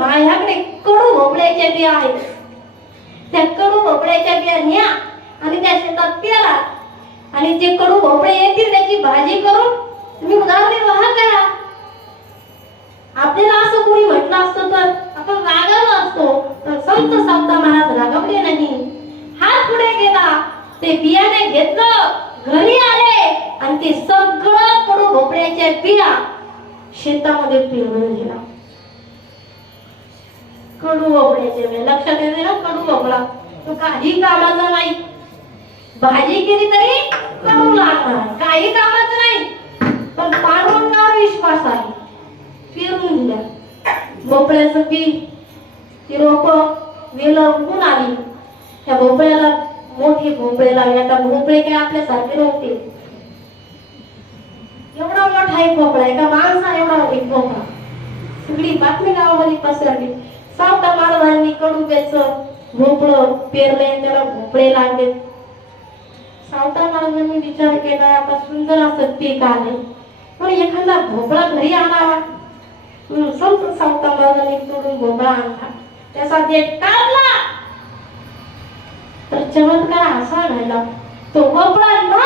माझ्याकडे कडू भोपळ्याच्या बिया आहेत. त्या कडू भोपळ्याच्या बिया न्या आणि त्या शेतात पेरा आणि जे कडू भोपळे येतील त्याची भाजी करून तुम्ही उदरनिर्वाह करा. आपल्याला असं कोणी म्हटलं असतं तर आपण रागावलो असतो. तर संत सावता महाराज रागवले नाही. हात पुढे गेला. ते बियाणे घेतलं. घरी आले. आणि ते सगळं कडू भोपळ्याच्या बिया शेतामध्ये पेरून गेला. कडू भोपळ्याच्या वेळ लक्षात येते ना कडू भोपळा तो काही कामाचा नाही. भाजी केली तरी कडू लागणार. काही कामाचं नाही. पण पांडुरंगावर विश्वास आहे. फिरून दिल्या भोपळ्याचं बी ती रोप वेलं उठून आली. त्या भोपळ्याला मोठे भोपळे लागले आता भोपळे काय आपल्यासारखे नव्हते. एवढा मोठा एक भोपळा एका माणसा एवढा एक भोपळा सगळी बातमी गावामध्ये पसरली. सावता महाराजांनी कडुब्याच भोपळ पेरले त्याला भोपळे लागले. सावता महाराजांनी विचार केला आता सुंदर असं पीक आले पण एखादा भोपळा घरी आणावा. म्हणून संत सावता महाराजांनी तोडून भोपळा आणला. त्याचा देठ काढला तर चमत्कार असा घडला तो भोपळा न